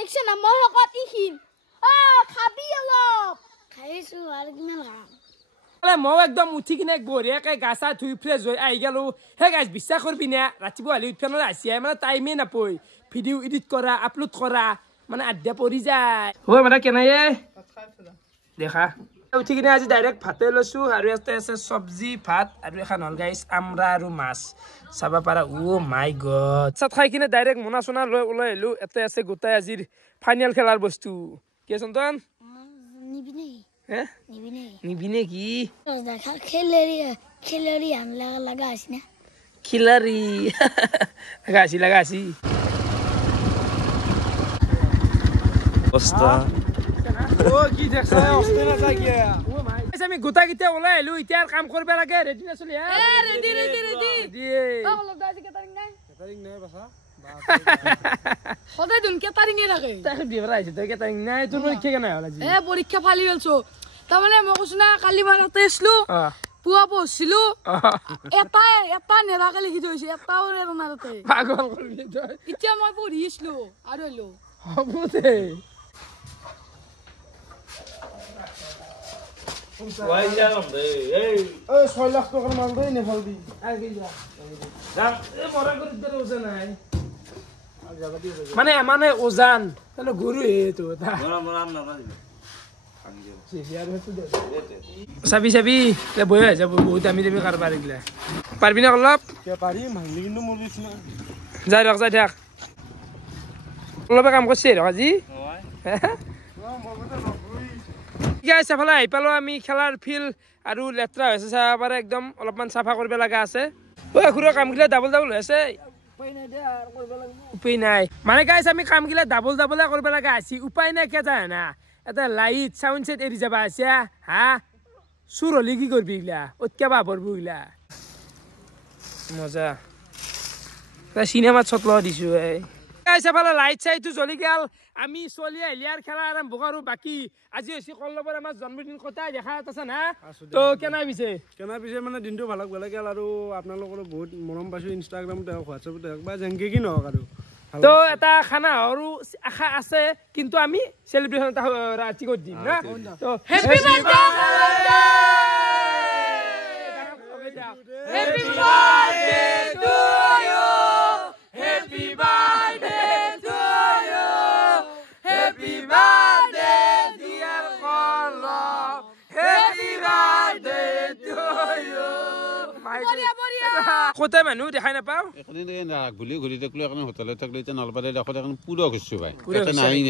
দেখছ না মই হকতি খিন খাবি অলপ খাইছো আৰু কিমান খাম মই একদম উঠি কিনে বঢ়িয়াকে গা চা ধুই ফ্ৰেছ হৈ আহি গেলো হে গাইজ বিশ্বাস কৰবি না ৰাতিপুৱা হ'লে উঠি পেলাই আহিছে মানে টাইমে নাপায় ভিডিঅ' এডিট কৰা আপলোড কৰা মানে আড্ডা পৰি যায় হয় মানে কেনেয়ে দেখা উঠি কিনে আজি ডাইৰেক্ট ভাতে লৈছো আৰু ইয়াতে আছে চব্জি ভাত আৰু এখন হ'ল গাইজ আমৰা আৰু মাছ চাব পাৰা মাই গড চাত খাই কিনে ডাইৰেক্ট মোনা চোনা লৈ ওলাই আহিলো ইয়াতে আছে গোটাই আজিৰ ফাইনেল খেলাৰ বস্তু কি চন্দন নিবিনে হে নিবিনে কি দেখা খেলেৰি আনলা লাগা আছে না খিলাৰি লাগাছি অস্তা কি দেখছ অস্তে না যাগে আমি গোটা গিতে ওলাই আহিলো এতিয়া কাম কৰিব লাগে ৰেডি না চলি ৰেডি অলপ দাজি কেটাৰিং নাই বাছা সদায় দুন কেটাৰিং এ থাকে তাকে দিবৰা আহিছে তই কেটাৰিং নাই তোৰ পৰীক্ষা কেনে হ'ল আজি পৰীক্ষা ফালি গলছো তাৰমানে মই কৈছো না কালি মই তাতে আছিলো পুৱা পঢ়ছিলো এটা নেৰাকে লিখি থৈছে এটাও নেৰা নাতে পাগল কৰিলি তই এতিয়া মই পঢ়ি আছিলো আৰু হলো হ'ব দে ওয়াই যাম দে এই 6 লাখ টাকাৰ মাল দে নে ফলবি আগে যা মৰা কৰি দে ওজা নাই মানে ওজান মানে গুৰু হে তো মৰা না চাবি বহি আছে বহুত দামী কাৰবাৰ এইগিলা পাৰবি না অলপ যাই থাক অলপে কাম কৰিছে আজি চাফালে আহি পালো আমি খেলাৰ ফিল্ড আৰু লেতেৰা হৈছে চাব পাৰে একদম অলপমান চাফা কৰিব লগা আছে খুৰা কামগিলা ডাবল হৈ আছে উপায় নাই মানে গাইছ আমি কামগিলা ডাবল কৰিব লগা আছে উপায় নাই কে যায় না এটা লাইট সাউন্ড সেট এৰি যাবা আছে হা সুৰ হলি কি করবি ইগলা ওতকে বা ভরবো ইগলা মজা তা সিনেমা ছতল দিছো গাইছে ফালে লাইট চাইটো জ্বলি গেল আমি চলি আহিলিয়াৰ খেলা আৰম্ভ কৰো বাকি আজি হৈছে কল্লবৰ আমাৰ জন্মদিন কথা দেখা আছে না তো কেনা পিছে মানে দিনটো ভালক বেলা গেল আৰু আপোনালোকৰ বহুত মৰম পাইছো ইনষ্টাগ্ৰামত হওক হোৱাটছএপত হওক বা যেনকে কি নহওক আৰু তো এটা খানা আৰু আশা আছে কিন্তু আমি সেলিব্ৰেশন এটা ৰাতি কৰি দিম না তো happy birthday happy birthday to you happy birthday to you happy birthday dear Kallab happy birthday to you কোথায় মানুহ দেখাই নাপাও বুলি ঘূৰি থাকিলো এখন হোটেলত থাকিলো এতিয়া নলবাৰী দেখত এখন পুৰা ঘুৰছো ভাই এটা নাই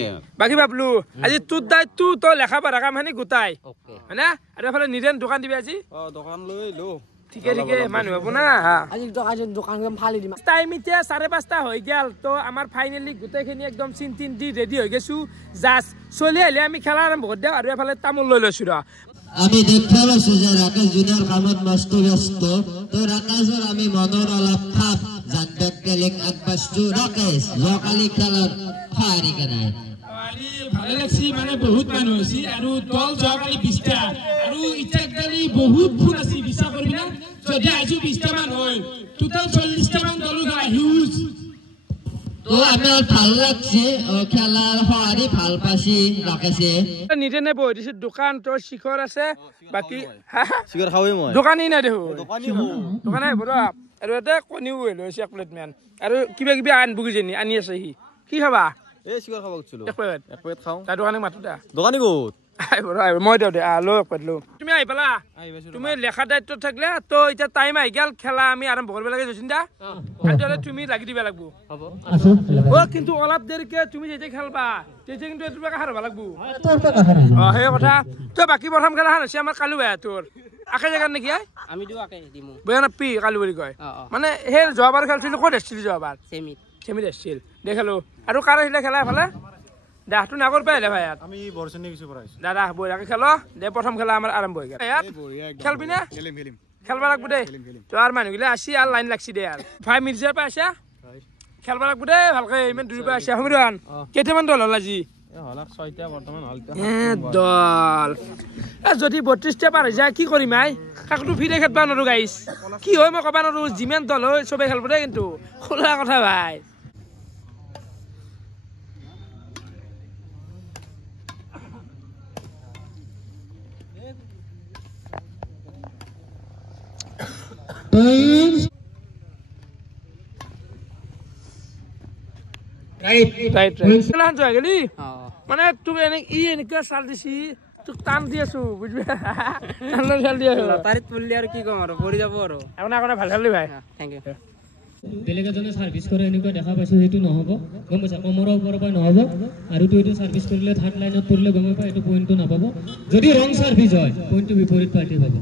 বাকি ভাবলো আজি তোৰ দায়িত্ব তই লেখা পঢ়া কামখিনি গোটাই হয় না আৰু এফালে নিৰেন দোকান দিবি আজি দোকান লৈ লো ঠিকে মানুহ হব না আজি দোকান ফালি দিম টাইম এতিয়া 5:30 হৈ গেল তো আমাৰ ফাইনেলি গোটেইখিনি একদম চিন দি ৰেডি হৈ গেছো জাষ্ট চলি আহিলে আমি খেলা আৰম্ভ কৰি দিওঁ আৰু এফালে তামোল লৈ লৈছো ৰ আমি দেখা পাইছো যে ৰাকেশ জুনিয়ৰ কামত মস্ত ব্যস্ত তো ৰাকেশৰ আমি মনৰ অলপ খাপ জানবেক গেলেক আগবাস্তু ৰাকেশ লোকালি খেলাৰ ফাৰি কেনে ভালে লাগছি মানে বহুত মানুহ আছে আৰু দল যোৱাকালি 20টা আৰু ইটাকালি বহুত ফুল আছে বিশ্বাস কৰিবি না যদি আজি 20টা মান হয় টোটাল 40টা মান দল গা হিউজ তো আমাৰ ভাল লাগছে খেলাৰ ফাৰি ভাল পাইছি ৰাকেশে নিতেনে বহি দিছে দোকান তোৰ শিখৰ আছে বাকি চিগাৰ খাওই মই দোকানী নাই দেখো দোকানে বড় আৰু এটা কনিও লৈছে এক প্লেট মান আৰু কিবা কিবি আনবো কিজনী আনি আছে হি কি খাবা এই চিগাৰ খাব গৈছিলো এক প্লেট খাও তা দোকানী মাতু দা দোকানী ক'ত আই বড় মই দেও দে লো এক প্লেট লো তুমি আই পালা তুমি লেখা দায়িত্ব থাকলে তো এটা টাইম আই গেল খেলা আমি আৰম্ভ কৰিব লাগে জসিন্দা আদৰে তুমি লাগি দিবা লাগবো হ'ব ও কিন্তু অলপ দেৰিকে তুমি যেতে খেলবা তেতে কিন্তু এটো বাকা হাৰবা লাগবো হে কথা তো বাকি প্ৰথম খেলা আছে আমাৰ কালু ভাই তোৰ আকে জায়গা নেকি আমি দিও আকে দিমু বয়ানা পি কালু বুলি কয় মানে হে জবাৰ খেলছিল ক'ত আছিল জবাৰ সেমিত আছিল দেখালো আৰু কাৰ আহিলে খেলা ফালে দাহটো নাগৰ পাইলে ভাই আমি বৰচনি কিছু পৰাইছো দাদা বঢ়িয়াকে খেলো দে প্ৰথম খেলা আমাৰ আৰম্ভ হৈ গেল খেলবি না খেলবা লাগবো দে তো আর মানুহগিলা আসি আর লাইন লাগছি দে আর ভাই মির্জার পা আসা খেলবা লাগবো দে ভালকে ইমান দূৰ পা আসা হমিৰান কেইটামান দল হল আজি হলাক 6টা বৰ্তমান হল দল যদি 32টা পাৰ হৈ যায় কি কৰিম আই কাকটো ফিৰে খেলবা নৰো গাইস কি হয় মই কবা নৰো জিমেন দল হয় সবে খেলব দে কিন্তু খোলা কথা ভাই ৰাইট খেলাখন যোৱা গেলি মানে তোক এনেকুৱা চাল দিছি তোক টান দি আছো বুঝবি চাল দি আছো লটাৰীত পড়লি আৰু কি কম আৰু পৰি যাব আৰু আপোনাৰ ভাল খেলি ভাই থেংক ইউ বেলেগ এজনে সাৰ্ভিস কৰে এনেকুৱা দেখা পাইছো সেইটো নহব গম পাইছা কমৰৰ ওপৰৰ পৰা নহব আৰু তো এইটো সাৰ্ভিস কৰিলে থাৰ্ড লাইনত পৰিলে গম পাই এইটো পইণ্টটো নাপাব যদি ৰং সাৰ্ভিস হয় পইণ্টটো বিপৰীত পাৰ্টি পাব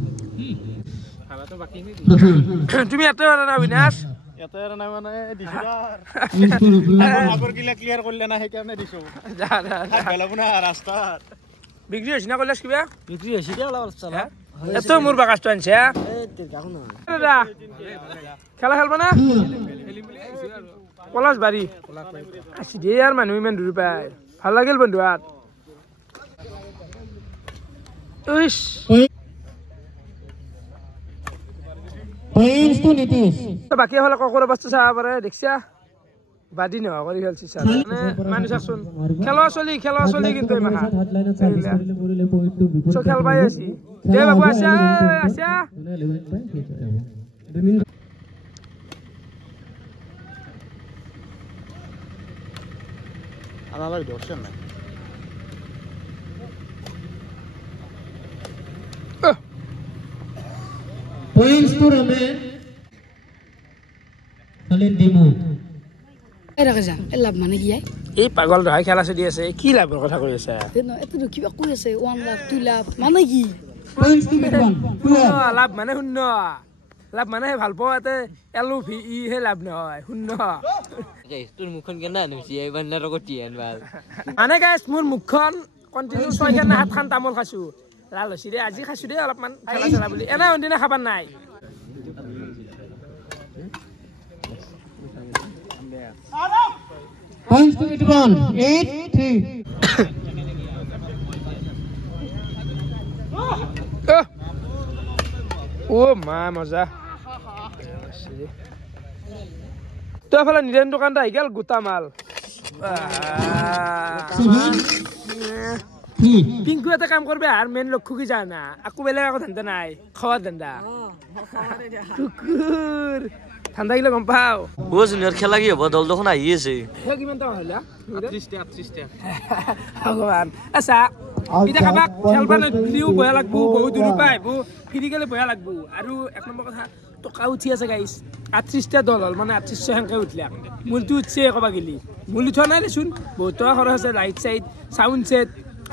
হালাটো বাকি তুমি এতে না বিনাশ এতে না মানে দিছাৰ আগৰ কিলা ক্লিয়াৰ কৰিলে না সেই কাৰণে দিছো যা গলাব না ৰাস্তাত বিক্রি হইছ না কলেজ কিবা বিক্রি হইছি দে অলপ চালা এত মোর বাগাষ্ট আনছে এই তে গাও না দাদা খেলা খেলবা না পলাশ বাড়ি আসি দে আর মানুহ ইমান দূৰ পায় ভাল লাগিল বন্ধু হাত উইশ পয়েন্টস টু নীতিশ বাকি হলে ককর বস্তু চাব পারে দেখছা বাদি নহয় কৰি খেলছি স্যাৰ মানে মানুহ চাচোন খেলা চলি কিন্তু মাহা থাৰ্ড লাইনত সাৰ্ভিস কৰিলে পৰিলে পইণ্টটো বিপৰীত সো খেল পাই আছি দে বাবু আসা যোনে লেভেল পায় সেইটো যাব 2 মিনিট আনালৈ দৰ্শন নাই পয়েন্টস টু ৰমে খালিদ ডিমু ৰাখে যা লাভ মানে কি এই পাগল ৰহাই খেলা চলি আছে কি লাভৰ কথা কৈ আছে এটো কিবা কৈ আছে 1 লাখ 2 লাখ মানে কি পয়েন্টস টু মিডওয়ান লাভ মানে শূন্য লাভ মানে ভাল পোৱাতে LOVE হে লাভ নহয় শূন্য তোৰ মুখখন কেনে আনিছি এই বান্নাৰ কটি আনবাল মানে গাইছ মোৰ মুখখন কন্টিনিউ 6 খান 7 খান তামোল খাইছো লাল হৈছে দে আজি খাইছো দে অলপমান খেলা খেলা বুলি এনে অন্দিনা খাবার নাই পয়েন্টস টু মিডওয়ান 8-3 ও মা মজা তো ফালে নিৰেন দোকানটা আহি গেল গোটা মাল পিংকু এটা কাম করবে আর মেন লক্ষ্য কি জানা আকু বেলেগ আকো ধান্দা নাই খাওয়ার ধান্দা কুকুর ঠান্ডা গিলে গম পাও ও জুনিয়র খেলা কি হব দল দেখোন আহি আছে কিমান টাকা হলা 38 ভগৱান আচ্ছা এটা কাবাক খেলবা নিও ভয় লাগবো বহুত দূৰ পাইবো ফিজিক্যালি ভয় লাগবো আৰু এক নম্বৰ কথা টকা উঠি আছে গাইস 38টা দল হল মানে 3800 সংখ্যা উঠলা মূলটো উঠছে কবা গলি মূল উঠা নাই দেচোন বহুত টকা খৰচ আছে লাইট সাইড সাউন্ড সেট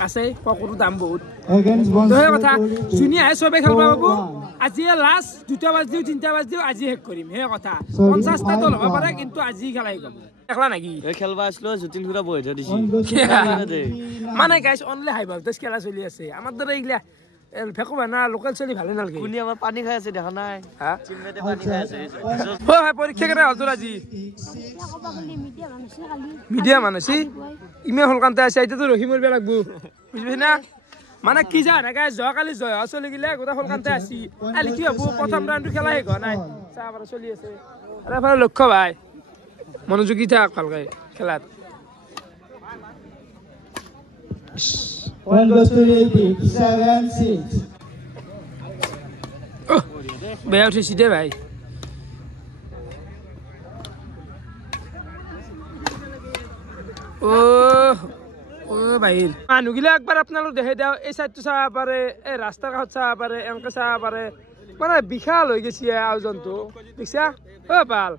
আছে ককৰো দাম বহুত দহে কথা শুনি আহে সবে খেলবা বাবু আজি লাস্ট 2টা বাজ দিও 3টা বাজ দিও আজি হেক কৰিম হে কথা 50টা দল হ'ব পাৰে কিন্তু আজি খেলাই গম দেখলা নাকি এই খেলবা আসলো জুতিন পুরা বই ধরে দিছি মানে গাইস অনলি হাই ভল্টেজ খেলা চলি আছে আমাৰ দৰে ইগলা ফেকবা না লোকাল চলি ভালে নালগে কোনি আমার পানি খাই আছে দেখা নাই হা চিমনেতে পানি খাই আছে ও ভাই পৰীক্ষা কেনে হল আজি মিডিয়া মানছি ইমে হলকান্তে আছে আইতে তো ৰখি মৰবে লাগবো বুঝবি না মানে কি জানা গাইস জকালি জয় চলি গিলে গোটা হলকান্তে আসি আলি কি হবো প্ৰথম ৰাউন্ডটো খেলা হে গো নাই চাবাৰ চলি আছে আরে ভাই লক্ষ্য ভাই মনোযোগী থাক ভালকে খেলাত 1-7-6 বেয়া উঠিছি দে ভাই ও ভাই মানুহগিলা একবাৰ আপোনালোক দেখাই দিও এই সাইডটো চাব পাৰে এই ৰাস্তাৰ কাষত চাব পাৰে এনেকে চাব পাৰে মানে বিশাল হৈ গৈছে আয়োজনটো দেখছা ও পাল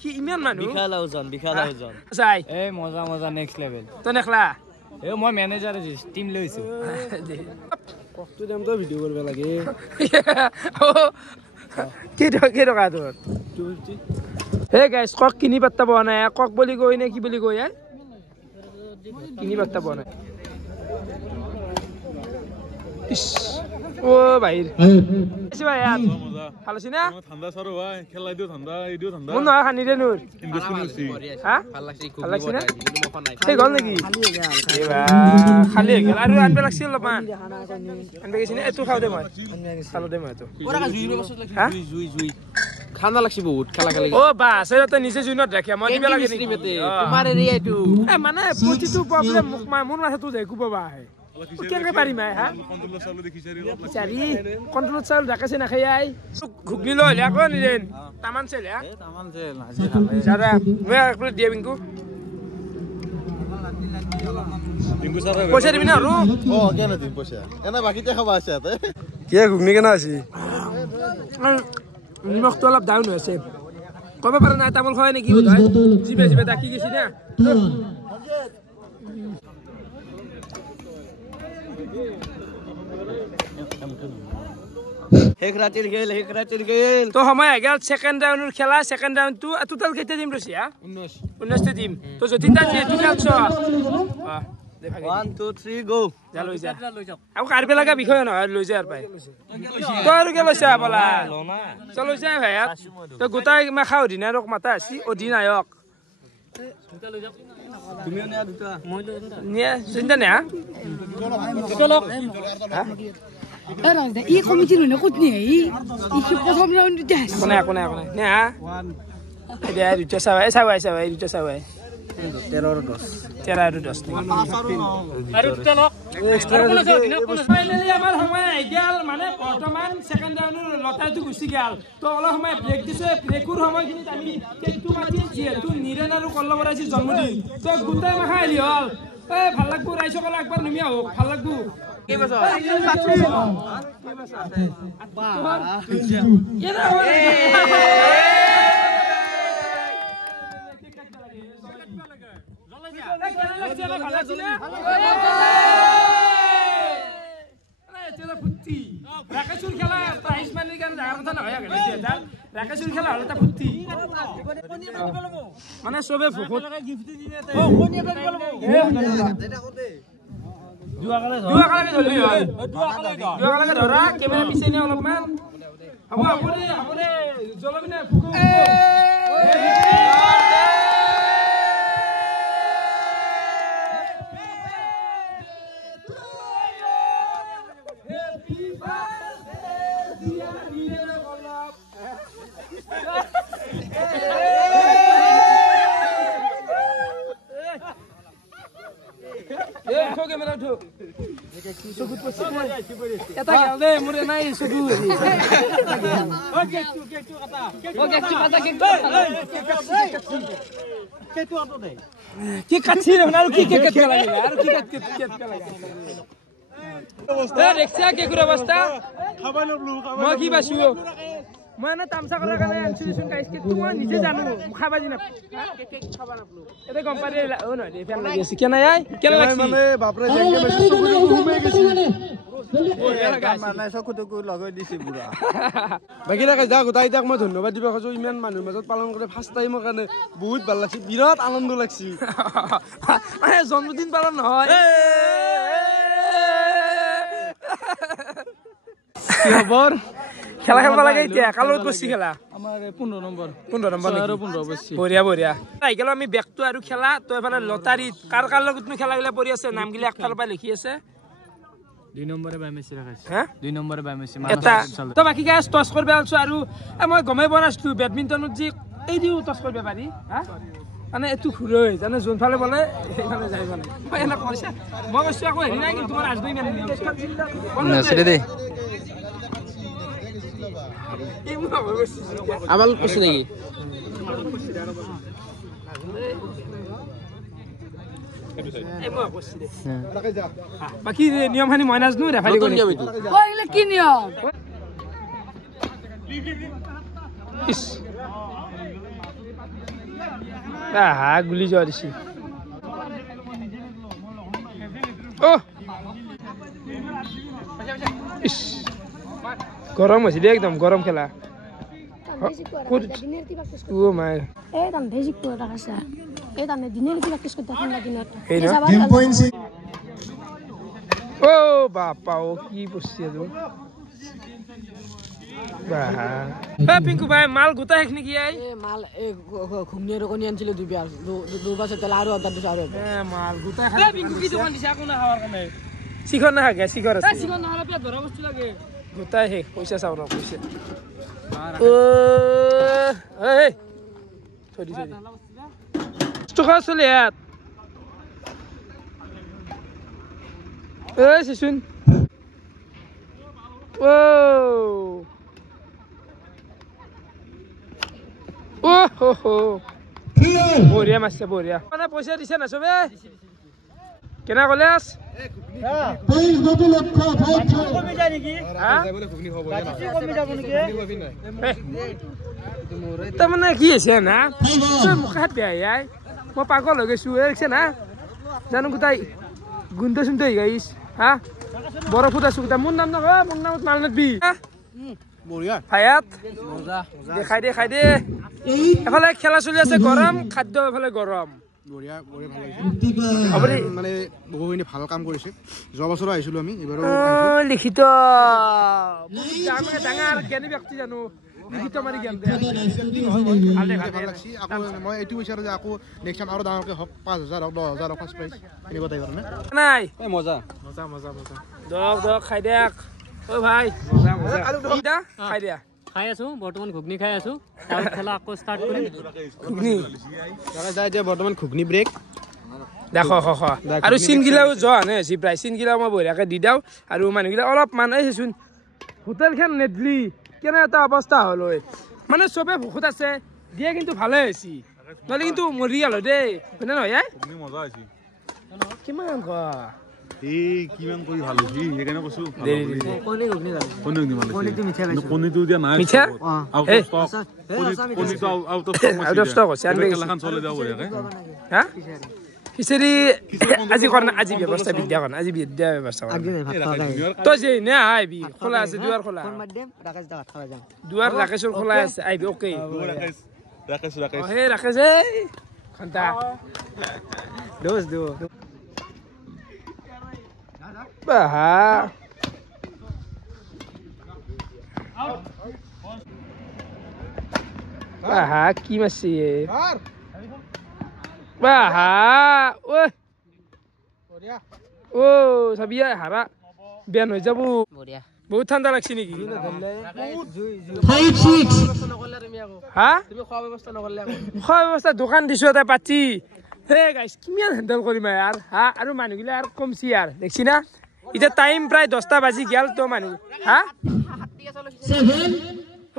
কি ইমান মানুহ বিশাল আয়োজন চাই এই মজা মজা নেক্সট লেভেল তই নেখলা এই মই ম্যানেজাৰ টিম লৈছো কষ্টটো দাম তো ভিডিও কৰিব লাগে কি টকা তোৰ 250 হে গাইস কক কিনি পাত্তা পোৱা নাই কক বুলি কই নে কি বুলি কই কিনি পাত্তা পোৱা নাই ও ভাই এসে ভাই আর ভালো আছি না ঠান্ডা সরো ভাই খেলাই দিও ঠান্ডা ইদিও ঠান্ডা মন না খানি রে নূর হ্যাঁ ভাল লাগছে ভাল লাগছে না এই গল নাকি খালি হয়ে গেল আৰু আনবে লাগছিল অলপমান আনবে গেছি না এটো খাও দে মই খালো দে মই তো জুই খানা লাগছে বহুত খেলা খেলা ও বাস এটা নিজে জুনত ৰাখে মই দিবা লাগে নেকি তোমাৰ এৰিয়া এইটো মানে প্ৰতিটো প্ৰবলেম মোক মোৰ মাথাটো দেখু পাবা আহে কেনেকৈ পাৰিম হা বিচাৰি কণ্ট্ৰলত চাউল ৰাখেছে নাখাই আই ঘুগনি লৈ হ'লে আকৌ নিলেন তামান চেল হা দাদা মই আকৌ দিয়ে বিংকু পইচা দিবি না আৰু কেনে দিম পইচা এনে বাকীতে খাবা আছে ইয়াতে কি ঘুগনি কেনে আছে নিমখটো অলপ ডাউন হৈ আছে ক'ব পাৰে নাই তামোল খাই নেকি জিবে জিবে ডাকি গৈছি না শেষ ৰাতিৰ খেল তো সময় আহি গেল সেকেন্ড ৰাউন্ডৰ খেলা সেকেন্ড ৰাউন্ডটো টোটাল কেইটা দিম ৰছিয়া 19 দিম তো যতিনটা যেহেতু খেলছ 1 2 3 গো যা লৈ যা আৰু কাৰবে লাগা বিষয় নহয় লৈ যা আৰু পাই তো আৰু কে লৈছা বলা চলো যা ভাই তো গোটাই মা খাও দিনাৰক মাতা আছে অধিনায়ক তুমিও নিয়া দুটা মই নিয়া চিন্তা না ই কমিটি নহয় ক'ত নিয়ে ই প্ৰথম ৰাউণ্ডতে আছে কোনে নে হা এতিয়া দুটা চাৱাই দুটা চাৱাই 13 আৰু 10 আৰু 10 আৰু দুটা লক ফাইনালি আমাৰ সময় আহি গেল মানে বৰ্তমান সেকেন্ড ৰাউণ্ডৰ লটাইটো গুচি গেল তো অলপ সময় ব্ৰেক দিছে ব্ৰেকৰ সময়খিনিত আমি কেকটো কাটি যিহেতু নিৰেন আৰু কল্ল কৰাইছি জন্মদিন তো গোটাই মাখা আহি হ'ল ভাল লাগব ৰাইজসকলে একবাৰ নুমিয়া হোক ভাল লাগব কি বছ ৰাকেশুৰ খেলা প্ৰাইজ মানিৰ কাৰণে ডাঙৰ কথা নহয় ৰাকেশুৰ খেলা হলে এটা ফুৰ্তি মানে চবে ভোকত দুৱাকালে ধৰা কেমেৰা পিছে নিয়ে অলপমান হ'ব দে জলবিনে কি কাটছি আৰু কি কেক খেলা আৰু কি কেক খেলা দেখছা কেকুৰ অৱস্থা মই কি বাছো মই না তামচা কৰাৰ কাৰণে আনছিলোচোন গাইছ কেক মই নিজে জানো খাবা দি নাপাওঁ কেক খাবা নাপালো এটা গম পাৰি অ নহয় ফেন লাগি আছে কেনে আই কেনে লাগছি মানে বাপৰে যেকে মেছি চকুৰে ঘুমে গেছি মানে চকুটুকু লগাই দিছে বুঢ়া বাকী ৰাখে যা গোটাই তাক মই ধন্যবাদ দিব খোজো ইমান মানুহৰ মাজত পালন কৰে ফাৰ্ষ্ট টাইমৰ কাৰণে বহুত ভাল লাগছে বিৰাট আনন্দ লাগছে মানে জন্মদিন পালন নহয় কি খবৰ খেলা খেলব লাগে এতিয়া কালত বসি খেলা আমাৰ 15 নম্বৰ আৰু 15 বসি বঢ়িয়া আহি গেল আমি বেকটো আৰু খেলা তো এফালে লটাৰী কাৰ লগতনো খেলা গিলা পৰি আছে নাম গিলা একফালৰ পৰা লিখি আছে 2 নম্বৰে বাই মেছি ৰাখাইছে হা 2 নম্বৰে বাই মেছি এটা তো বাকি গাছ টচ কৰবে আলছো আৰু মই গমে বনাছটো বেডমিন্টনত যি এই দিও টচ কৰবে পাৰি হা মানে এটু ঘুৰৈ জানে যোন ফালে বলে সেইফালে যাই বলে মই এনে কৈছে মই কৈছো আকৌ হেৰি নাই কিন্তু তোমাৰ আজ দুই মিনিট নছৰে দে আবাল কৈছে নেকি বাকি নিয়ম খানি মই নাজনো ৰেফাৰী কৰি ওইলে কি নিয়ম আহা গুলি যোৱা দিছি ও গৰম হৈছে দে একদম গৰম খেলা ও মাই এই কাম বেজিক তো ৰাখা এই কামে দিনের কি প্র্যাকটিস করতে ঠান্ডা দিনত এই না ও বাপা ও কি বসছে তো বাহ পিঙ্কু ভাই মাল গোটা হেক নেকি আই এ মাল এ ঘুগনি আৰু কণী আনছিলে দুবাৰ তেল আৰু আদা দিছ আৰু মাল গোটা খাই পিঙ্কু কি দোকান দিছে আকো না খাওয়াৰ কাৰণে শিখৰ না হাগে শিখৰ আছে চিকন নহলে পেট ভৰা বস্তু লাগে গোটা হেক পইচা চাও ৰ পইচা এই ছড়ি টকা চলে ইয়াত চিচোন বঢ়িয়া মাছছে বঢ়িয়া মানে পইচা দিছে না চবে কেনা কলেজ তাৰমানে কি হৈছে না মুখ হাত বেয়া মই পাগল হৈ গৈছো দেখিছে না জানো গোটাই গুণ্ড চুণ্ড হৈ গাইছ হা বৰফত আছো গোটাই মোৰ নাম নকয় মোৰ নামত মাল নাদবি ভায়াত দেখাই দে খাই দে এফালে খেলা চলি আছে গৰম খাদ্য এফালে গৰম মানে বহুখিনি ভাল কাম কৰিছে যোৱা বছৰ আহিছিলো আমি এবাৰ লিখিত ডাঙৰ জ্ঞানী ব্যক্তি জানো লিখিত মাৰি জ্ঞান ভাল লাগছি আকৌ মই এইটো বিচাৰো যে আকৌ নেক্সট টাইম আৰু ডাঙৰকে হওক 5,000 হওক 10,000 হওক ফাৰ্ষ্ট প্ৰাইজ এনেকুৱা টাইপৰ নাই মজা দক খাই দেখ ঐ ভাই খাই দিয়া খাই আছো বৰ্তমান ঘুগনি খাই আছো তাৰ খেলা আকৌ ষ্টাৰ্ট কৰিম ঘুগনি যায় এতিয়া বৰ্তমান ঘুগনি ব্ৰেক দেখো আৰু চিনগিলাও যোৱা নে হৈছে প্ৰায় চিনগিলাও মই বঢ়িয়াকৈ দি দিওঁ আৰু মানুহগিলা অলপ মানুহেচোন হোটেলখন নেদলি কেনে এটা অৱস্থা হ'ল ঐ মানে চবে ভোকত আছে দিয়ে কিন্তু ভালে হৈছে নহ'লে কিন্তু মৰি গ'ল দেই হয়নে নহয় কিমান কোৱা কিমান কৰি ভাল হৈছে সেইকাৰণে কৈছো মিঠা খিচাৰি আজি কৰ না আজি ব্যৱস্থা বিদ্যা কৰ আজি বিদ্যা ব্যৱস্থা তই যে নে আহিবি খোলা আছে দুৱাৰ খোলা দুৱাৰ ৰাকেশৰ খোলা আছে আহিবি অ'কে ৰাকেশ ঘণ্টা বাহা কি মাছি বাহা ও চাবিয়া হাৰা বেয়া হৈ যাব বহুত ঠাণ্ডা লাগছে নেকি খোৱা ব্যৱস্থা দোকান দিছো এটা পাতি হে গাইছ কিমান হেণ্ডেল কৰিম ইয়াৰ হা আৰু মানুহগিলা আৰু কমছি ইয়াৰ দেখছি না এতিয়া টাইম প্ৰায় 10টা বাজি গেল তো মানুহ হা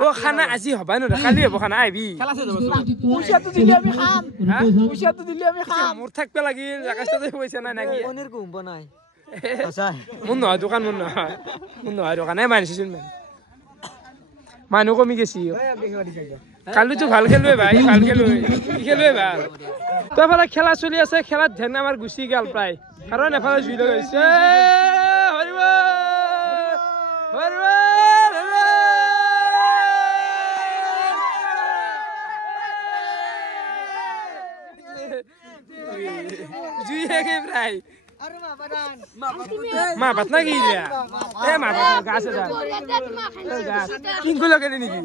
ও খানা আজি হবা নৰে কালি হ'ব খানা আহিবি পইচাটো দিলি আমি খাম মোৰ থাকবে লাগিল ৰাকেশতে পইচা নাই নাকি পনীৰ কুম বনাই মোৰ নহয় দোকান মোৰ নহয় দোকানে মানিছিচোন মানুহ কমি গেছি কালিতো ভাল খেলুৱে ভাই ভাল খেলুৱে ভাল তো এফালে খেলা চলি আছে খেলাত ধ্যান আমাৰ গুচি গেল প্ৰায় কাৰণ এফালে জুই লগাইছে জুই হে প্ৰায় মা ভাত না কি মা ভাত গাছ পিংকু লগাই দে নেকি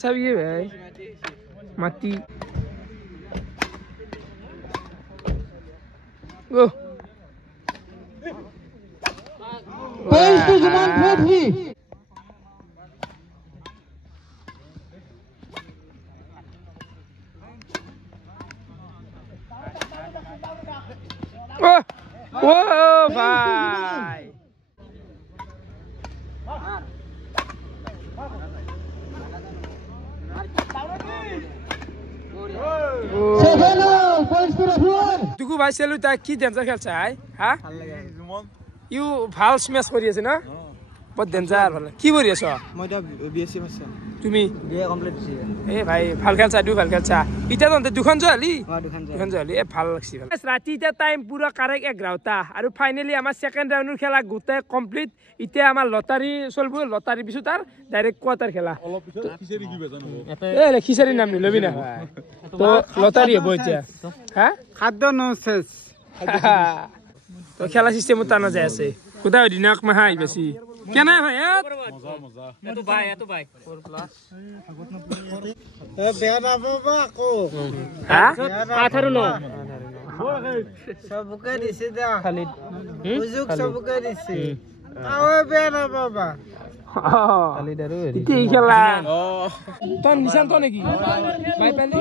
চাবি ভাই মাটি ভাই দুগু ভাই চেলু তাই কি ডেঞ্জাৰ খেলছে হা ইউ ভাল স্মেচ কৰি আছে না বহুত ডেঞ্জাৰ ভাল কি কৰি আছ মই এটা বিএসসি মাছ তুমি বিএ কমপ্লিট হৈছে এ ভাই ভাল খেলছা ভাল খেলছা এতিয়া তহঁতে দুখন জলি এ ভাল লাগছি ৰাতি এতিয়া টাইম পুৰা কাৰেক্ট 11টা আৰু ফাইনেলি আমাৰ সেকেন্ড ৰাউণ্ডৰ খেলা গোটেই কমপ্লিট এতিয়া আমাৰ লটাৰী চলব লটাৰী পিছত তাৰ ডাইৰেক্ট কোৱাৰ্টাৰ খেলা অলপ পিছত খিচাৰি কি বেজান হ'ব এ খিচাৰি নাম নিলবি না তো লটাৰী হ'ব এতিয়া হা খাদ্য নচেস তো খেলা সিস্টেমত টানা যায় আছে কোথাও দিনাক মাহা বেছি কেনে ভাই মজা এটো বাই 4 বেয়া না বাবা আকো হা 18 ন সবকে দিছে দা খালিদ বুজুক সবকে দিছে আও বেয়া না বাবা কি খেলা তই নিশান্ত নেকি ভাই পালি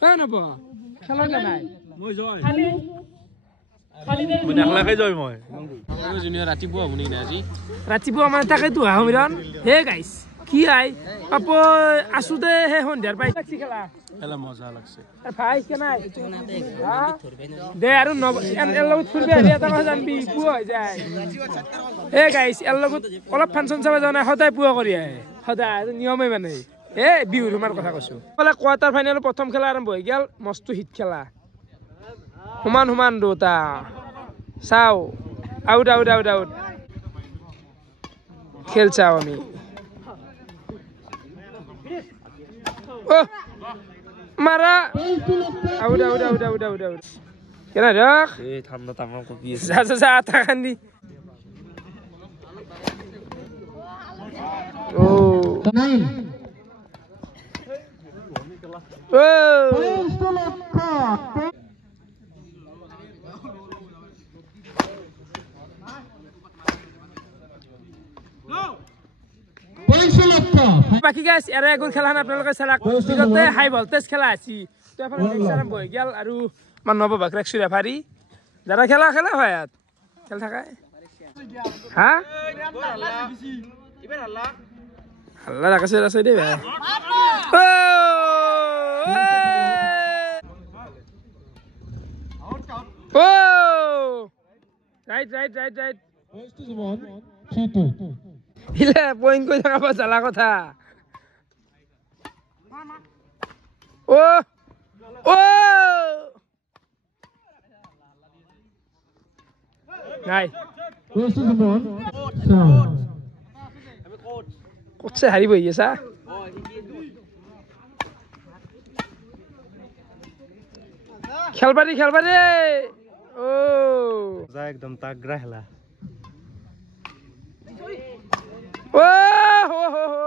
তই নব খেলা নাই মই জয় ৰাতিপুৱা মানে তাকেতো আহমিৰণ হে গাইছ কি আই পাপ আছো দে হে সন্ধিয়াৰ পাই খেলা খেলা মজা লাগছে ভাই কেনাই দে আৰু এৰ লগত ফুৰিব আহিলে এটা কথা জানবি পুৱা হৈ যায় হে গাইছ এৰ লগত অলপ ফাংচন চাব যোৱা নাই সদায় পুৱা কৰি আহে সদায় নিয়মে মানে এ বিহুৰ তোমাৰ কথা কৈছো বোলে কোৱাৰ্টাৰ ফাইনেল প্ৰথম খেলা আৰম্ভ হৈ গেল মস্ত হিট খেলা সমান সমান দুটা চাও আউট আউট আউট আউট খেল চাও আমি মারা out out out out out out কেনা রাখ এই ঠান্ডা তামাম কপি যা যা যা আতা খান্দি ও ও বাকি গাইস এর এগুন খেলা আপনাদের চালাক বিগতে হাই ভোল্টেজ খেলা আছি তো এখন এক্সাম বই গেল আর মান নব বাকরাক সুরা ফারি যারা খেলা খেলা হয় আর খেল থাকায় হ্যাঁ এবার আল্লাহ আল্লাহ রাখছে আছে দে ভাই ও রাইট রাইট রাইট রাইট ইলে পয়েন্ট কই থাকা চালা কথা ও ও নাই কোচে হারি বই গেছা খেলবারি খেলবারি ও যা একদম তাগড়া খেলা ও হো হো হো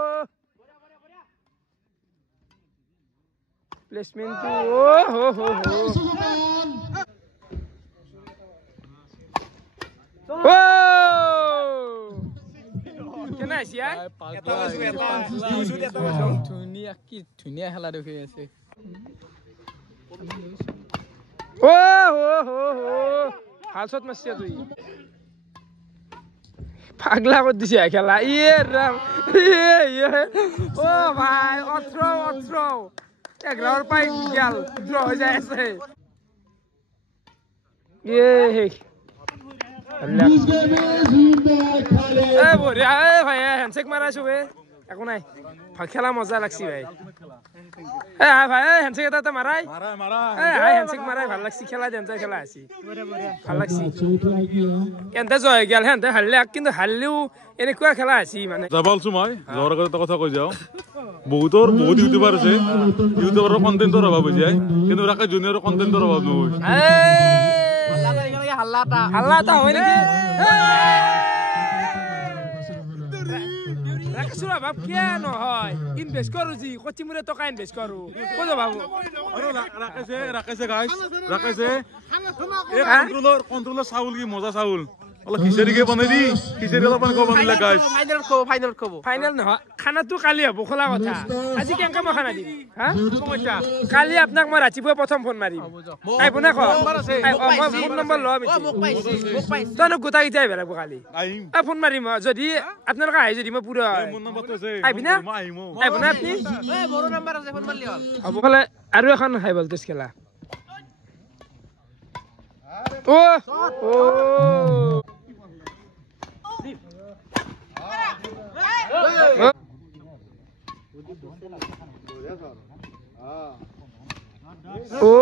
প্লেসমেন্ট ও হো হো হো ও কেনা আছিয়া এটা ধুনিয়া কি ধুনিয়া খেলা দেখি আছে ও হো হো হো হালসত মাসিয়া তুই পাগলা করে দিছে খেলা ইয়ে রাম ইয়ে ও ভাই অথ্রো অথ্রো এক রাউন্ড পাই গেল ড্র হয়ে যায় আছে ইয়ে এ বড়িয়া এ ভাই হ্যান্ডশেক মারা শুবে একো নাই খেলা মজা লাগছি ভাই এ ভাই হ্যান্ডশেক এটা মারাই এ হাই হ্যান্ডশেক মারাই ভাল লাগছি খেলা দেন যায় খেলা আছি ভাল লাগছি এনতে জয় গেল হেনতে হারলে কিন্তু হারলেও এনেকুৱা খেলা আছি মানে যাবালছো মই জোৰ কৰে কথা কই যাও বহুত ইউটিউবাৰ আছে ইউটিউবাৰৰ কন্টেন্টৰ অভাৱ হৈ যায় কিন্তু ৰাকে জুনিয়ৰৰ কন্টেন্টৰ অভাৱ নহয় হাল্লাটা হয় নেকি রাখছুরা বাপ কেন হয় ইনভেস্ট করু জি কচিমুরে টাকা ইনভেস্ট করু কত বাবু আরে রাকেছে গাইস রাকেছে এই কন্ট্রোলার চাউল কি মজা চাউল ওলা খিচুড়ি কে বনাই দি খিচুড়ি অলপ কো বনাইলা গাইস ফাইনাল খবো ফাইনাল ন খানা তো কালি হবো খোলা কথা আজি কেনকা মই খানা দিবি হ্যাঁ সময়টা কালি আপনাক মই ৰাতিপুৱা প্ৰথম ফোন মাৰিম আইব না কো ফোন নম্বৰ ল আমি মোক পাইছি তনক গোটা গিতা আইব লাগব কালি আ ফোন মাৰিম যদি আপোনালোক আই যদি মই পুৰা মোৰ নম্বৰটো আছে আইবি না মই আহিম আইব না আপনি এ বড় নাম্বার আছে ফোন মারলি হল হবো বলে আৰু এখন হাই ভোল্টেজ খেলা ও ও ও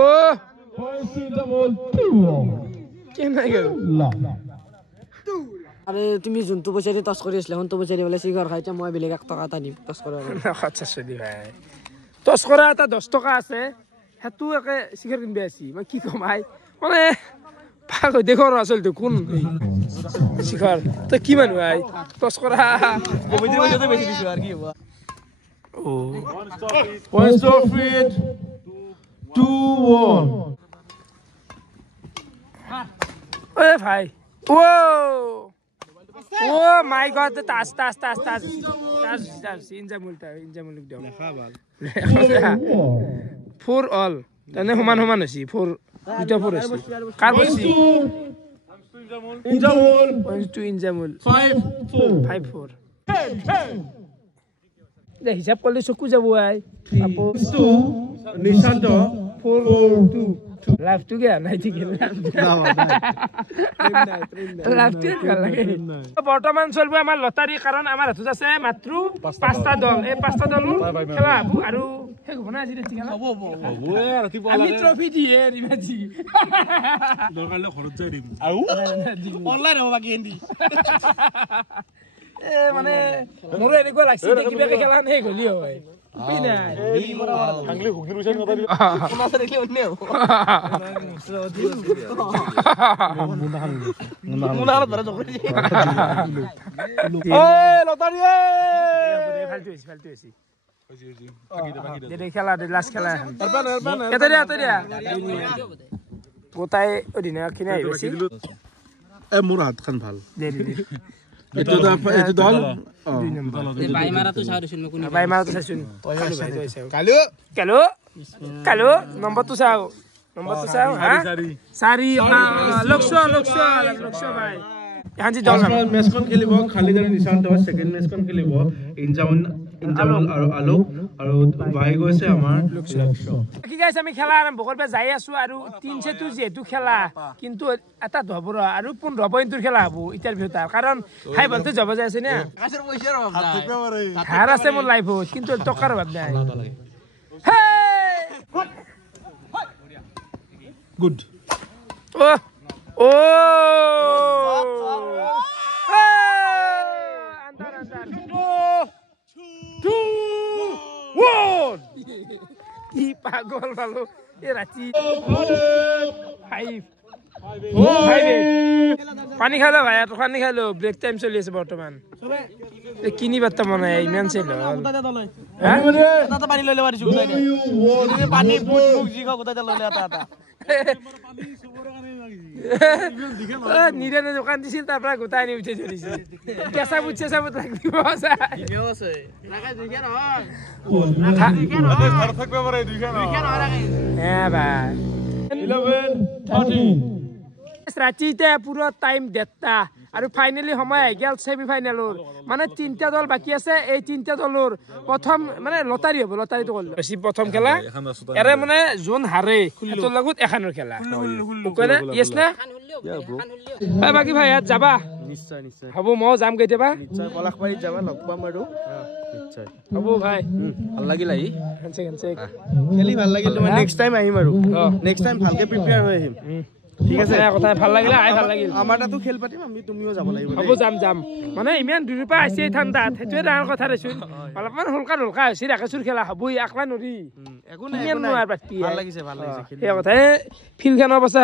আৰে তুমি যোনটো পইচা দি টচ কৰি আছিলা হনটো পইচা দি বলে সিগাৰ খাইছা মই বেলেগ 1 টকা এটা দিম টচ কৰা আচ্ছা সদি ভাই টচ কৰা এটা 10 টকা আছে হেতু একে সিগাৰ কিনবে আছি মই কি কমাই মানে পাগল দেখো আসলতে কোন সিগাৰ তো কি মানুহ আই টচ কৰা কমিটি মধ্যে বেশি দিছো আর কি হবো ও one stop it 2-1 ওরে ভাই ও ও মাই গড তাস ইনজামুল একদম দেখা ভাল 4 অল তেনে সমান হৈছে 4 দুটা 4 হৈছে কার বলছি ইনজামুল 5-4 দে হিসাব করলে চকু যাব আই আপো নিশান্ত 4-2 লাভ টু গিয়া নাই ঠিক বৰ্তমান চলব আমাৰ লটাৰী কাৰণ আমাৰ হাতত আছে মাত্ৰ 5টা দল এই 5টা দল খেলা হব আৰু শেষ হ'ব না আজি ৰাতি খেলা হ'ব ৰাতিপুৱা আমি ট্ৰফি দিয়ে ৰিমাজি দৰকাৰলে ঘৰত যাই দিম আৰু অনলাইন হ'ব বাকি এন্দি এ মানে মোৰ এনেকুৱা লাগছে যে কিবা খেলা শেষ হলি হয় আংলি হুগলি ৰুইছে নতা দি কোনা দেখলে অন্য মুনা ধরে জকরি ওই লটারি ফালতু হইছি দে খেলা দে লাস্ট খেলা কেতে দিয়া গোটাই অদিনা কিনে আইছি এ মোৰ হাতখন ভাল দে এটো দল বাই মারাতো চাওদিছুন কোন বাই মারাতো চাইছুন কালো নম্বরটো চাও হ্যাঁ সারি লক্ষ্য ভাই হাঁজি দল মেচখন খেলিব খালিদাৰ নিশান্ত সেকেন্ড মেচখন খেলিব ইনজামুল আৰু আলোক আৰু ভাই গৈছে আমাৰ লক্ষ্য কি গাইছ আমি খেলা আৰম্ভ কৰবা যাই আছো আৰু 3 সেতু যেহেতু খেলা কিন্তু এটা ধবৰ আৰু 15 পইণ্টৰ খেলা হ'ব ইটাৰ ভিতৰত কাৰণ হাই বলতে যাব যাই আছে না কাছেৰ পইচাৰ অভাৱ নাই ধাৰ আছে মোৰ লাইফত কিন্তু টকাৰ অভাৱ নাই গুড ও কি পাগল ভালো এ রাতি পানী খালো ভাই পানী খালো ব্রেক টাইম চলি আছে বর্তমান কিনি বার্তা মনে হয় ইমান ছিল পানী লৈ লবা দিছো পানী গোটাই ললে এটা নিরানে দোকান দিছিল তারপর গোটাই আনি উঠে চলিছে কেঁচা বুট লাগবে হ্যাঁ ভাই 11-13 রাতিতে পুরো টাইম দেড়টা আৰু ফাইনালি সময় আহি গেল সেমি ফাইনালৰ মানে 3টা দল বাকি আছে এই 3টা দলৰ প্ৰথম মানে লটাৰী হ'ব লটাৰীটো কৰিলো বেছি প্ৰথম খেলা এৰে মানে যোন হাৰে তোৰ লগত এখানৰ খেলা কইনা ইয়েছ না ভাই বাকি ভাই ইয়াত যাবা নিশ্চয় হ'ব মই যাম কেতিয়াবা নিশ্চয় পলাশবাৰীত যাবা লগ পাম আৰু নিশ্চয় হ'ব ভাই ভাল লাগিল আহি হেনচেক খেলি ভাল লাগিল তোমাৰ নেক্সট টাইম আহিম আৰু নেক্সট টাইম ভালকে প্ৰিপেয়াৰ হৈ আহিম ঠিক আছে কথা ভাল লাগিল আই ভাল লাগিল আমাৰ তাতো খেল পাতিম আমি তুমিও যাব লাগিব হ'ব যাম মানে ইমান দূৰৰ পৰা আহিছে ঠাণ্ডাত সেইটোৱে ডাঙৰ কথা দেচোন অলপমান হলকা হৈছে ৰাকেশুৰ খেলা হ'বই একলা নৰি একো নাই ভাল লাগিছে সেই কথাই ফিল্ডখনৰ অৱস্থা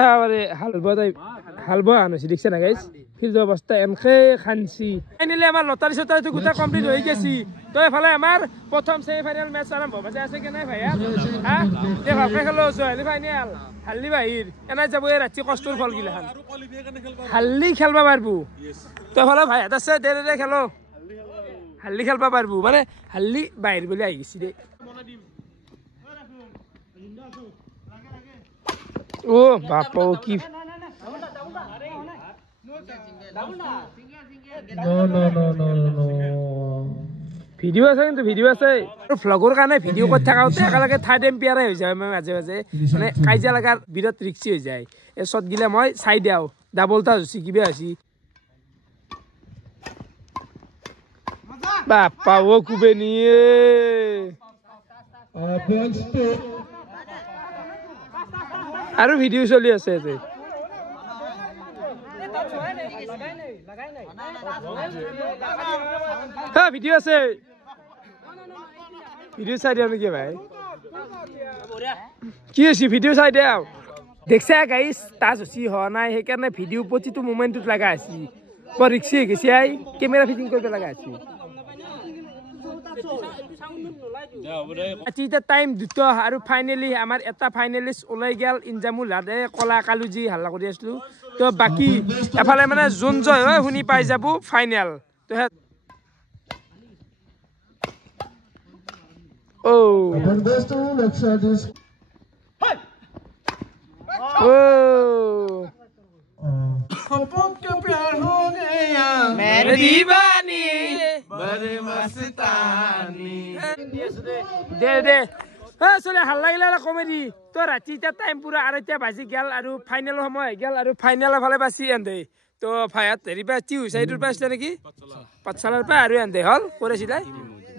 হাল বোৱা আনিছে দেখিছে না গাইজ ফিল্ডৰ অৱস্থা এনেকে খানছি ফাইনেলি আমাৰ লটাৰী চটাৰীটো গোটেই কমপ্লিট হৈ গেছি তো এফালে আমাৰ প্ৰথম ছেমি ফাইনেল মেচ আৰম্ভ হ'ব আছে কেনে ভাইয়া দে ভালকে খেলো ছোৱালী ফাইনেল হাল্লি বাহিৰ এনাই যাব এই ৰাতি কষ্টৰ ফল গিলাখান হাল্লি খেলবা পাৰবো তো এফালে ভাই এটা আছে দে খেলো হাল্লি খেলবা পারবো মানে হাল্লি বাহির বলে আহি গেছি দে ও বাপা কি ভিডিও আছে কিন্তু ভিডিও আছে ভ্লগৰ কাৰণে ভিডিও কৰি থাকাতে একেলগে থাৰ্ড এম্পিয়াৰে হৈ যায় মাজে মাজে মানে কাজিয়া লগাৰ বিৰত ৰিক্সি হৈ যায় এই শ্বট গিলা মই চাই দিওঁ ডাবল টাচ হৈছে কিবা হৈছে বাপা ও কুবে নিয়ে আৰু ভিডিও চলি আছে এতে হ্যাঁ ভিডিও আছে ভিডিও চাই দিও নেকি ভাই কি আছে ভিডিও চাই দিও দেখছা গাইস টাচ হসি হ নাই সেইকাৰণে ভিডিও প্ৰতিটো মোমেন্টত লাগা আছে বৰ ৰিক্সি গেছি আই কেমেৰা ফিটিং কৰিব লাগা আছে এটা টাইম দুটো আৰু ফাইনালি আমাৰ এটা ফাইনালিষ্ট ওলাই গেল ইনজামুল হাদে কলা কালুজি হাল্লা কৰি আছিলো তো বাকি এফালে মানে যোন জয় হয় শুনি পাই যাব ফাইনেল তো मेरे दीवानी बड़े मस्तानी दे दे চলে ভাল লাগিলে কমেডি তো ৰাতি এতিয়া টাইম পুৰা 2:30 বাজি গেল আৰু ফাইনেলৰ সময় গেল আৰু ফাইনেলৰ ফালে বাছি এন্দে তো ভাইয়াত হেৰি পৰা টিউ সাইডৰ পৰা আছিল নেকি পাঠশালাৰ পৰা আৰু এন্দে হল কৰিছিল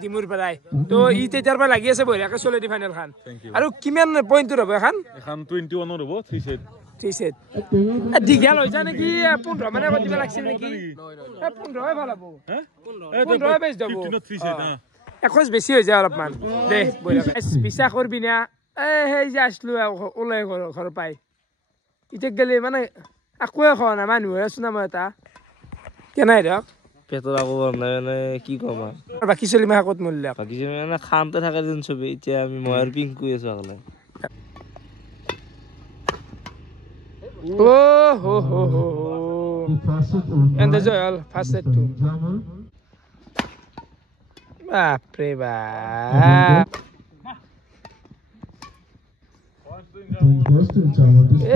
ডিমুৰ পৰাই তো ই তেতিয়াৰ পৰা লাগি আছে বঢ়িয়াকে চলে দি ফাইনেল খান আৰু কিমান পইণ্টৰ হ'ব এখন 21 হ'ব 3 সেট দীঘল হৈ যায় নেকি 15 মানে দিব লাগছিল নেকি 15 ভাল হ'ব 15 বেছ যাব 21 বেছি হৈ যায় অলপমান দে বঢ়িয়া বিশ্বাস কৰবি না সেই যে আসলো ওলাই ঘৰ পাই ইতে গেলে মানে আকোৱে খোৱা না মানুহ আছো না মই এটা কেনাই দিয়ক পেটৰ আকৌ মানে কি কম আৰু বাকী চলি মাহ ক'ত মূল্য বাকী মানে খামতে থাকে যেন চবে এতিয়া আমি মই আৰু পিংক কৈ আছো আগলে and the joy first two বাপরে বাপ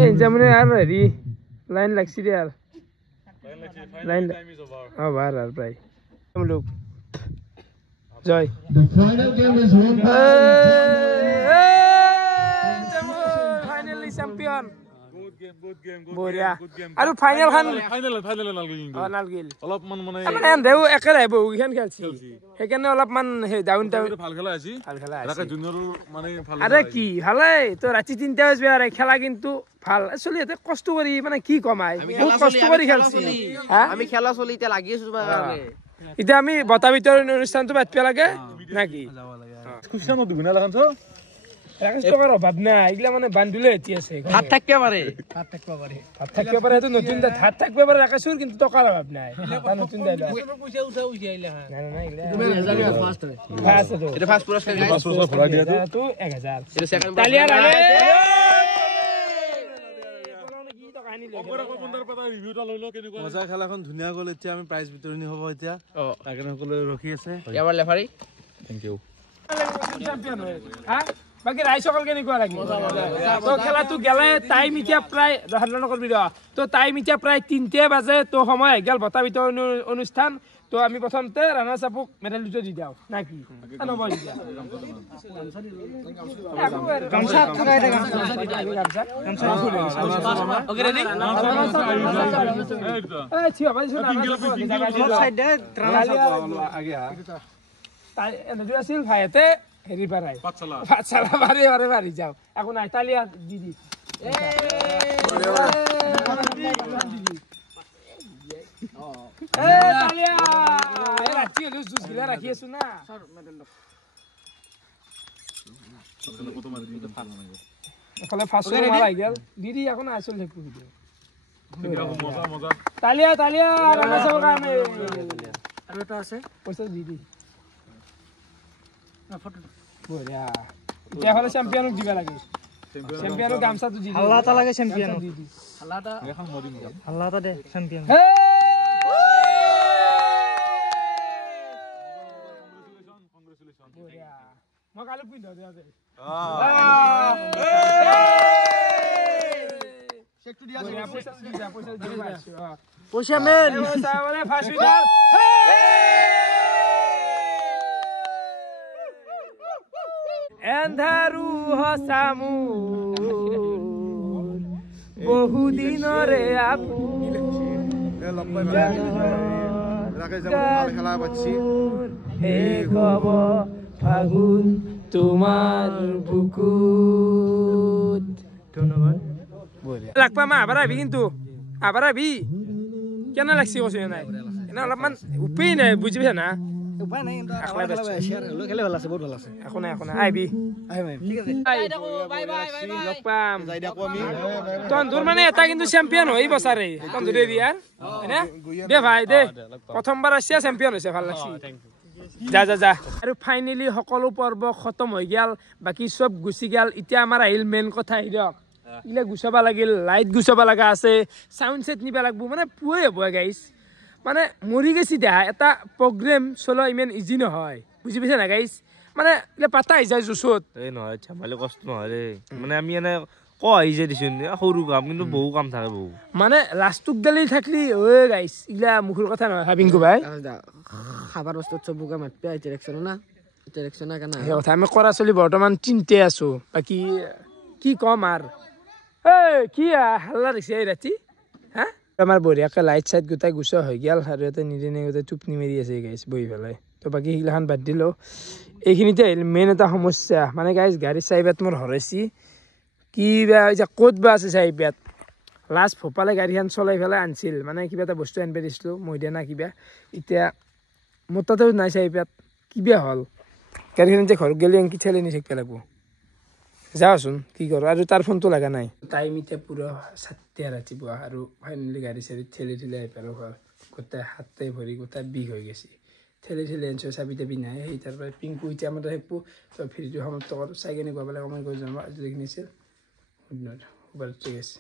এই যেমনে আর রেডি লাইন লাগছি রে আর লাইন ওভার আর প্রায় हम लोग জয় ফাইনালি চ্যাম্পিয়ন বঢ়িয়া আৰু ফাইনেল খান নালগিল অলপমান মানে এন্দেও একেৰে বহুকেইখন খেলছি সেইকাৰণে অলপমান ডাউন ভাল খেলা আছে ৰাকা জুনিয়ৰ মানে ভাল আৰে কি ভালে তো ৰাতি 3টা বাজবে আৰে খেলা কিন্তু ভাল চলি এতে কষ্ট কৰি মানে কি কমাই বহুত কষ্ট কৰি খেলছি আমি খেলা চলি এতিয়া লাগি আছো কাৰণে এতিয়া আমি বতা ভিতৰ অনুষ্ঠানটো পাতিব লাগে নাকি খুশানো দুগুনা লাগানছ টকাৰ অভাৱ নাই এইগিলা মানে বান্ধুলে এতি আছে হাত থাকিব পাৰে সেইটো নতুন হাত থাকিব পাৰে ৰাকেশুৰ কিন্তু টকাৰ অভাৱ নাই নতুন দাইলা পইচা উঠি আহিলে এটা ফাৰ্স্ট পুৰস্কাৰ ভৰাই দিয়া তো 1000 এটা সেকেন্ড তালিয়া লাগে মজা খেলাখন ধুনীয়া গ'ল এতিয়া আমি প্ৰাইজ বিতৰণি হ'ব এতিয়া তাকে সকলোৱে ৰখি আছে এবাৰ লেফাৰী থ্যাংক ইউ চ্যাম্পিয়ন হয় হা বাকি ৰাই সকল কেনেকুৱা লাগি তো খেলাটো গেলে টাইম এতিয়া প্ৰায় ধাৰণা নকৰবি তো টাইম এতিয়া প্ৰায় 3টা বাজে তো সময় গেল বতা বিতৰণ অনুষ্ঠান তো আমি প্ৰথমতে ৰাণা চাপুক মেডেল দুটো দি দাও নাকি নব দি দাও গামছা থুৰাই দে গামছা ওকে ৰেডি এই ঠিক আছে সাইড দে ৰাণা চাপুক আগে তাই এনে আছিল ভাইতে হেৰি পাৰাই পাঠশালা বাৰে বাৰে বাৰি যাও একো নাই তালিয়া দিদি তালিয়া ৰাতি হলেও জুচ গিলা ৰাখি আছো না এফালে ফাৰ্ষ্ট মাৰ আহি গেল দিদি একো নাই চলি থাকিব তালিয়া তালিয়া ৰাণা চাবৰ কাৰণে আৰু এটা আছে পইচা দিদি বঢ়িয়া এতিয়া হলে চ্যাম্পিয়নক দিবা লাগে চ্যাম্পিয়নক গামছাটো দি হাল্লাটা লাগে চ্যাম্পিয়নক দি হাল্লাটা এখন মৰি মৰি হাল্লাটা দে চ্যাম্পিয়ন কংগ্ৰেচুলেশন বঢ়িয়া মই কালি পিন্ধা দিয়া দে চেকটো দিয়া পইচা দি যা পইচা দি পইচা মেন চাবলে ফাৰ্স্ট উইনাৰ এন্ধাৰু হসামুৰ বহুদিনৰে ফাগুন তোমাৰ বুকুত ধন্যবাদ লাগবা মা আবার আবি কিন্তু আবার আবি কেন লাগছি কৈছে নাই এনে অলপমান উপায় নাই বুজি পাইছা না উপায় নাই কিন্তু খেলে ভাল আছে বহুত ভাল আছে এখন নাই আইবি ঠিক আছে বাই বাই লগ পাম যাই দেখো আমি তন্দুর মানে এটা কিন্তু চ্যাম্পিয়ন হই বছরে তন্দুরে দিয়ার হয়না দে ভাই দে প্রথমবার আসিয়া চ্যাম্পিয়ন হইছে ভাল লাগছি যা যা যা আৰু ফাইনালি সকলো পৰ্ব খতম হৈ গেল বাকি সব গুছি গেল এতিয়া আমাৰ আহিল মেন কথা হিৰক ইলা গুছাব লাগিল লাইট গুছাব লগা আছে সাউন্ড সেট নিবা লাগব মানে পুৱাই হ'ব গাইছ মানে মৰি গেছি দেহা এটা প্ৰগ্ৰাম চলো ইমান ইজি নহয় বুজি পাইছা না গাইছ মানে ইলা পাতা আহি যায় জুচত এই নহয় ছামালে কষ্ট নহয় ৰে মানে আমি এনে ক আহি যায় দিছোন সৰু কাম কিন্তু বহু কাম থাকে বহু মানে লাষ্টুক গালি থাকলি ঐ গাইছ ইলা মুখৰ কথা নহয় হাবিংকু ভাই খাবার বস্তু চবুকে মাতপে ইলেকশন না ইলেকশন না কেনা এই কথা আমি কৰা চলি বৰ্তমান চিন্তে আছো বাকি কি কম আৰ কি হাল্লা দিছে এই ৰাতি হা আমাৰ বঢ়িয়াকে লাইট চাইট গোটাই গুচা হৈ গেল আৰু এটা নিজে গোটাই টোপনি মাৰি আছে গাইছ বহি পেলাই তো বাকী সেইগিলাখান বাদ দিলো এইখিনিতে মেইন এটা সমস্যা মানে গাইছ গাড়ী চাইবাত মোৰ হৰাইছি কি বা এতিয়া ক'ত বা আছে চাইবাত লাষ্ট ভোপালে গাড়ীখন চলাই পেলাই আনিছিল মানে কিবা এটা বস্তু আনিব দিছিলোঁ মৈদা না কিবা এতিয়া মোৰ তাতেও নাই চাইবাত কিবা হ'ল গাড়ীখন যে ঘৰত গেলি এনকি ঠেলি নি থাকিব লাগিব যাওচোন কি কৰোঁ আৰু তাৰ ফোনটো লগা নাই টাইম এতিয়া পুৰা 7টা ৰাতিপুৱা আৰু ফাইনেলি গাড়ী চাড়ী ঠেলি আহি পালোঁ ঘৰ গোটেই হাতে ভৰি গোটেই বিষ হৈ গৈছে ঠেলি আনিছোঁ চাবি তাবি নাই সেই তাৰ পৰা পিংকু এতিয়া আমাৰ শেষবোৰ ফ্ৰীটো সমাপ্ত কৰোঁ চাই কেনে গৈ পেলাই অকণমান গৈ জনাব আজি যিখিনি আছিল ঠিক আছে